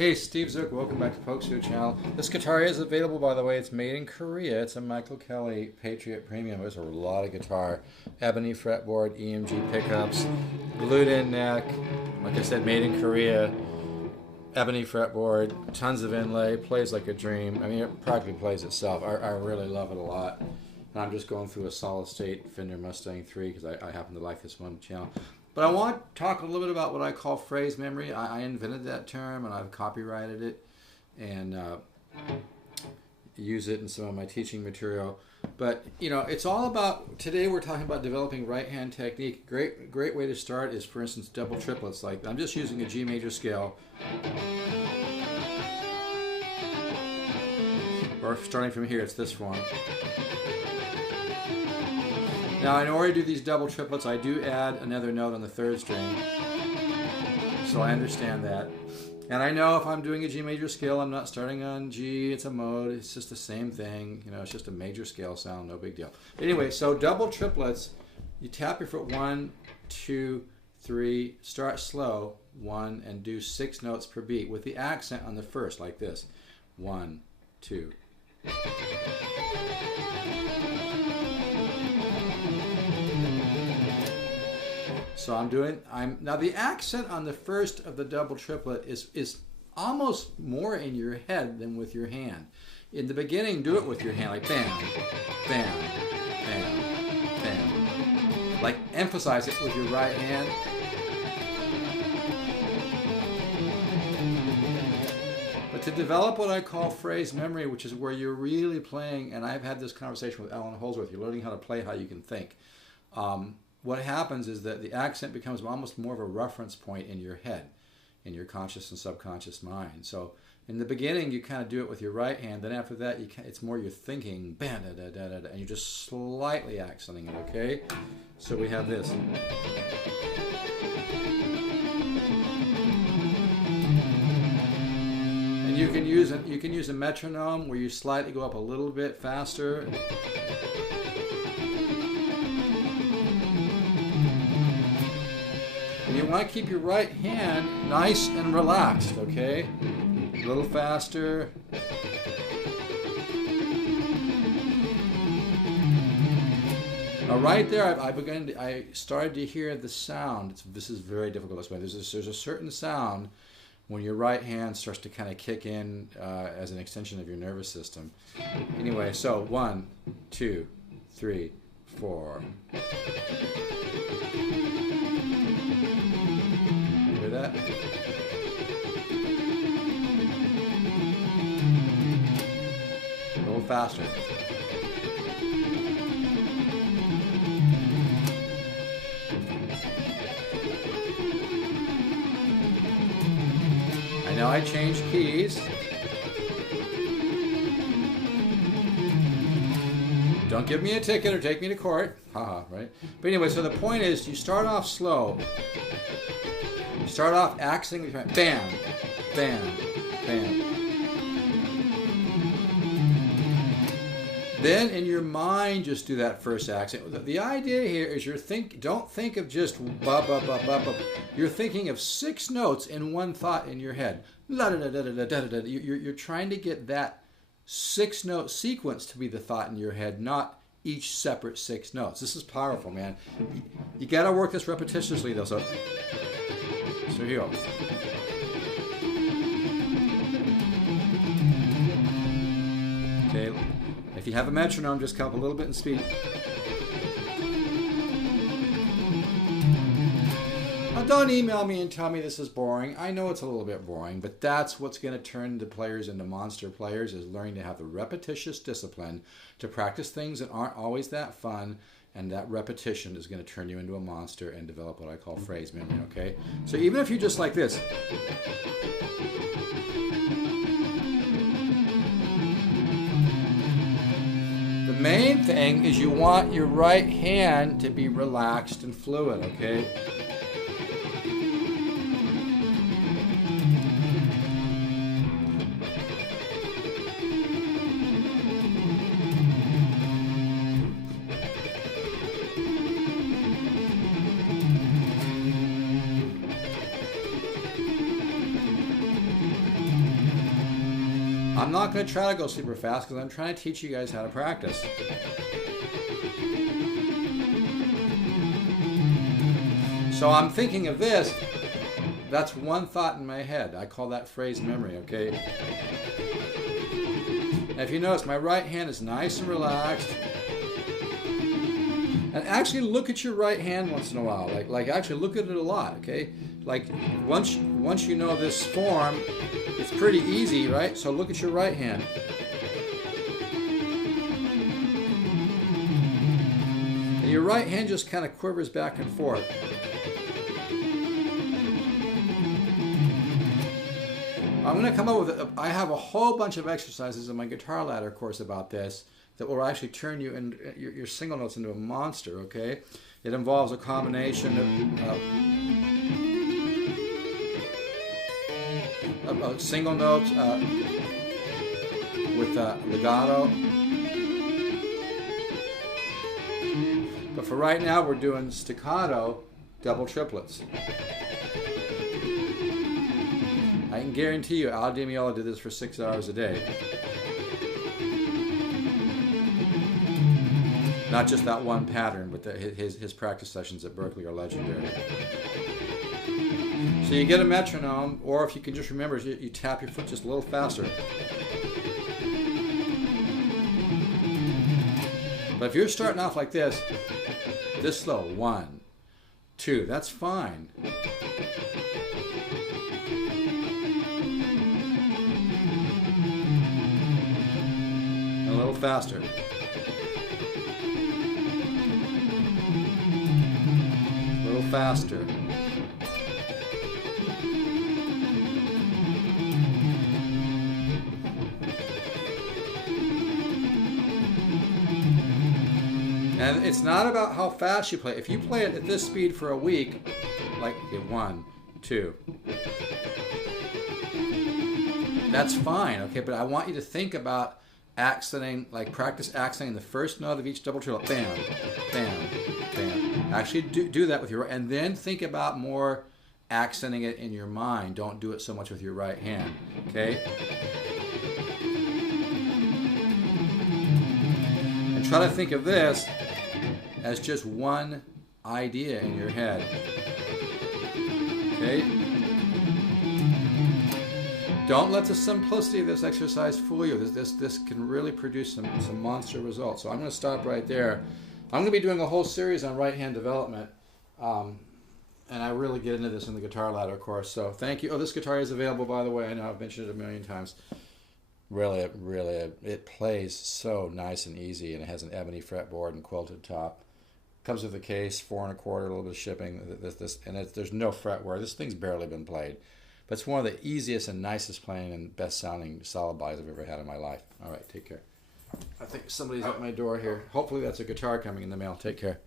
Hey, Steve Zook, welcome back to Folk Show Channel. This guitar is available, by the way. It's made in Korea. It's a Michael Kelly Patriot Premium. There's a lot of guitar. Ebony fretboard, EMG pickups, glued-in neck. Like I said, made in Korea. Ebony fretboard, tons of inlay, plays like a dream. I mean, it practically plays itself. I really love it a lot. And I'm just going through a solid state Fender Mustang 3 because I happen to like this one channel. But I want to talk a little bit about what I call phrase memory. I invented that term and I've copyrighted it and use it in some of my teaching material. But you know, it's all about, today we're talking about developing right hand technique. Great way to start is, for instance, double triplets. Like I'm just using a G major scale. Or starting from here, it's this form. Now, in order to do these double triplets, I do add another note on the third string. So I understand that. And I know if I'm doing a G major scale, I'm not starting on G, it's a mode, it's just the same thing. You know, it's just a major scale sound, no big deal. Anyway, so double triplets, you tap your foot 1, 2, 3, start slow, 1, and do 6 notes per beat with the accent on the first, like this. 1, 2. So now the accent on the first of the double triplet is almost more in your head than with your hand. In the beginning, do it with your hand, like bam, bam, bam, bam. Like emphasize it with your right hand. But to develop what I call phrase memory, which is where you're really playing, and I've had this conversation with Alan Holsworth, you're learning how to play how you can think. What happens is that the accent becomes almost more of a reference point in your head, in your conscious and subconscious mind. So in the beginning, you kind of do it with your right hand. Then after that, it's more you're thinking, bam, da, da, da, da, da, and you're just slightly accenting it, okay? So we have this. And you can use a metronome where you slightly go up a little bit faster. And you want to keep your right hand nice and relaxed, okay? A little faster. Now right there, I started to hear the sound. This is very difficult to explain. There's a certain sound when your right hand starts to kind of kick in as an extension of your nervous system. Anyway, so 1, 2, 3, 4. That. A little faster. I know I changed keys. Don't give me a ticket or take me to court. Haha, right? But anyway, so the point is you start off slow. Start off accenting, bam, bam, bam. Then in your mind, just do that first accent. The idea here is don't think of just ba ba ba ba ba. You're thinking of 6 notes in one thought in your head. La da da da da da da da. You're trying to get that 6-note sequence to be the thought in your head, not each separate 6 notes. This is powerful, man. You got to work this repetitiously, though. So here you go. Okay, if you have a metronome, just come up a little bit in speed. Now don't email me and tell me this is boring. I know it's a little bit boring, but that's what's going to turn the players into monster players, is learning to have the repetitious discipline to practice things that aren't always that fun. And that repetition is going to turn you into a monster and develop what I call phrase memory, okay? So even if you're just like this. The main thing is you want your right hand to be relaxed and fluid, okay? I'm not going to try to go super fast because I'm trying to teach you guys how to practice. So I'm thinking of this. That's one thought in my head. I call that phrase memory, okay? Now if you notice, my right hand is nice and relaxed. And actually look at your right hand once in a while. Like actually look at it a lot, okay? Like once you know this form, it's pretty easy, right? So look at your right hand. And your right hand just kind of quivers back and forth. I'm going to come up with, I have a whole bunch of exercises in my guitar ladder course about this that will actually turn you and your single notes into a monster, okay? It involves a combination of single notes with legato. But for right now, we're doing staccato double triplets. I can guarantee you Al Di Meola did this for 6 hours a day. Not just that one pattern, but his practice sessions at Berkeley are legendary. So you get a metronome, or if you can just remember, you tap your foot just a little faster. But if you're starting off like this slow, 1, 2, that's fine. A little faster. A little faster. And it's not about how fast you play. If you play it at this speed for a week, like okay, 1, 2, that's fine, okay? But I want you to think about accenting, like practice accenting the first note of each double triplet. Bam, bam, bam. Actually do that with your, and then think about more accenting it in your mind. Don't do it so much with your right hand, okay? And try to think of this as just one idea in your head, okay? Don't let the simplicity of this exercise fool you. This can really produce some monster results. So I'm going to stop right there. I'm going to be doing a whole series on right hand development, and I really get into this in the Guitar Ladder course. So thank you. Oh, this guitar is available, by the way. I know I've mentioned it a million times. Really, it plays so nice and easy, and it has an ebony fretboard and quilted top. Comes with a case, 4 1/4, a little bit of shipping. There's no fret wear. This thing's barely been played. But it's one of the easiest and nicest playing and best sounding solid buys I've ever had in my life. All right, take care. I think somebody's at my door here. Hopefully that's a guitar coming in the mail. Take care.